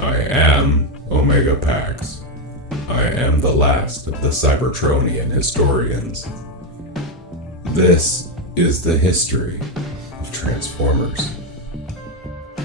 I am Omega Pax. I am the last of the Cybertronian historians. This is the history of Transformers.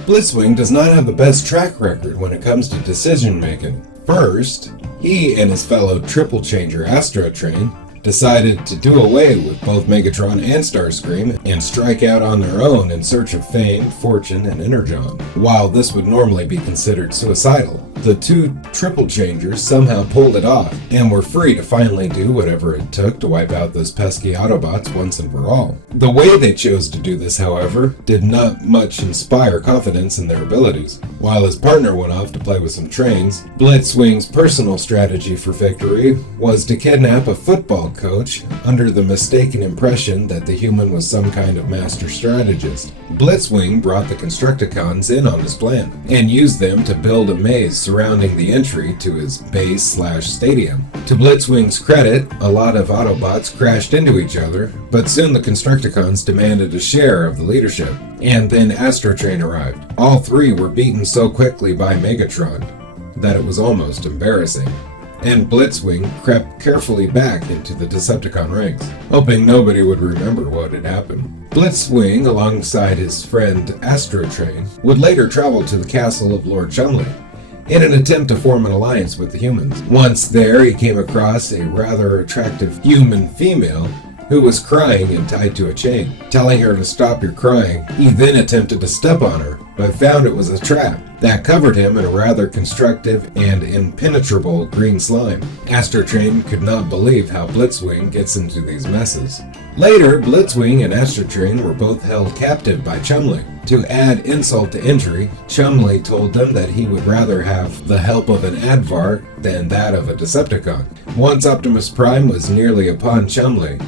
Blitzwing does not have the best track record when it comes to decision making. First, he and his fellow triple changer Astrotrain decided to do away with both Megatron and Starscream and strike out on their own in search of fame, fortune, and energon. While this would normally be considered suicidal, the two triple changers somehow pulled it off and were free to finally do whatever it took to wipe out those pesky Autobots once and for all. The way they chose to do this, however, did not much inspire confidence in their abilities. While his partner went off to play with some trains, Blitzwing's personal strategy for victory was to kidnap a football coach under the mistaken impression that the human was some kind of master strategist. Blitzwing brought the Constructicons in on his plan and used them to build a maze surrounding the entry to his base/stadium. To Blitzwing's credit, a lot of Autobots crashed into each other, but soon the Constructicons demanded a share of the leadership, and then Astrotrain arrived. All three were beaten so quickly by Megatron that it was almost embarrassing, and Blitzwing crept carefully back into the Decepticon ranks, hoping nobody would remember what had happened. Blitzwing, alongside his friend Astrotrain, would later travel to the castle of Lord Chumley in an attempt to form an alliance with the humans. Once there, he came across a rather attractive human female who was crying and tied to a chain. Telling her to stop your crying, he then attempted to step on her, but found it was a trap that covered him in a rather constructive and impenetrable green slime. Astrotrain could not believe how Blitzwing gets into these messes. Later, Blitzwing and Astrotrain were both held captive by Chumley. To add insult to injury, Chumley told them that he would rather have the help of an Advar than that of a Decepticon. Once Optimus Prime was nearly upon Chumley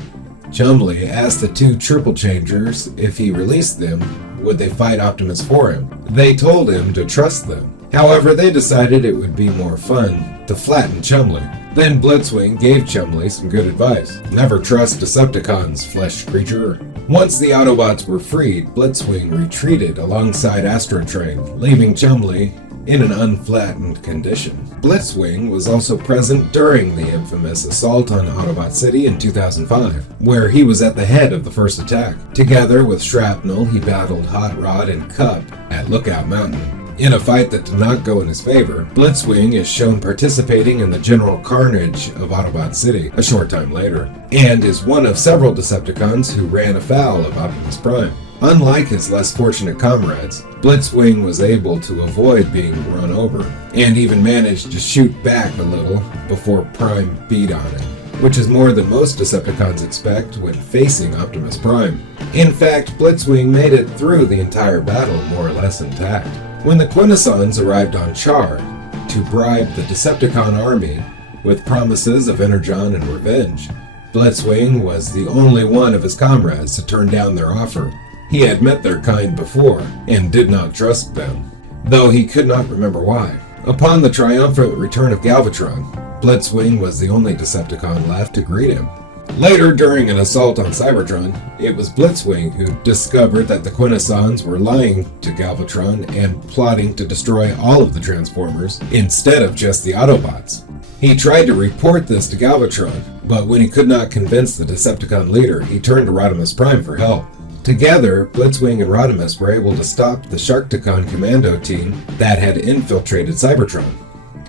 asked the two triple changers if he released them, would they fight Optimus for him. They told him to trust them. However, they decided it would be more fun to flatten Chumley. Then Blitzwing gave Chumley some good advice. Never trust Decepticons, flesh creature. Once the Autobots were freed, Blitzwing retreated alongside Astrotrain, leaving Chumley in an unflattened condition. Blitzwing was also present during the infamous assault on Autobot City in 2005, where he was at the head of the first attack. Together with Shrapnel, he battled Hot Rod and Cup at Lookout Mountain. In a fight that did not go in his favor, Blitzwing is shown participating in the general carnage of Autobot City a short time later, and is one of several Decepticons who ran afoul of Optimus Prime. Unlike his less fortunate comrades, Blitzwing was able to avoid being run over, and even managed to shoot back a little before Prime beat on him, which is more than most Decepticons expect when facing Optimus Prime. In fact, Blitzwing made it through the entire battle more or less intact. When the Quintessons arrived on Char to bribe the Decepticon army with promises of energon and revenge, Blitzwing was the only one of his comrades to turn down their offer. He had met their kind before and did not trust them, though he could not remember why. Upon the triumphant return of Galvatron, Blitzwing was the only Decepticon left to greet him. Later, during an assault on Cybertron, it was Blitzwing who discovered that the Quintessons were lying to Galvatron and plotting to destroy all of the Transformers instead of just the Autobots. He tried to report this to Galvatron, but when he could not convince the Decepticon leader, he turned to Rodimus Prime for help. Together, Blitzwing and Rodimus were able to stop the Sharkticon commando team that had infiltrated Cybertron.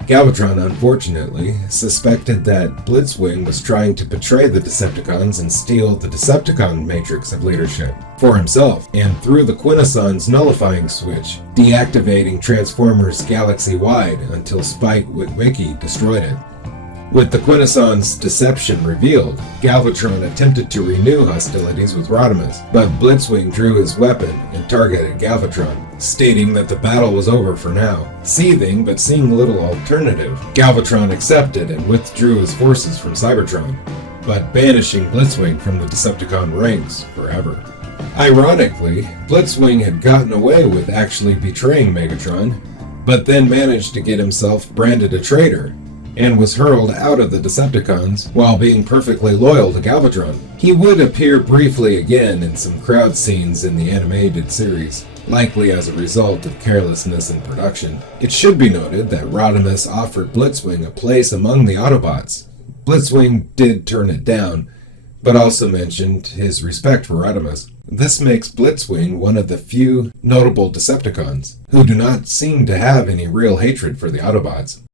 Galvatron, unfortunately, suspected that Blitzwing was trying to betray the Decepticons and steal the Decepticon matrix of leadership for himself, and threw the Quintesson's nullifying switch, deactivating Transformers galaxy-wide until Spike Witwicky destroyed it. With the Quintesson's deception revealed, Galvatron attempted to renew hostilities with Rodimus, but Blitzwing drew his weapon and targeted Galvatron, stating that the battle was over for now. Seething but seeing little alternative, Galvatron accepted and withdrew his forces from Cybertron, but banishing Blitzwing from the Decepticon ranks forever. Ironically, Blitzwing had gotten away with actually betraying Megatron, but then managed to get himself branded a traitor and was hurled out of the Decepticons while being perfectly loyal to Galvatron. He would appear briefly again in some crowd scenes in the animated series, likely as a result of carelessness in production. It should be noted that Rodimus offered Blitzwing a place among the Autobots. Blitzwing did turn it down, but also mentioned his respect for Rodimus. This makes Blitzwing one of the few notable Decepticons who do not seem to have any real hatred for the Autobots.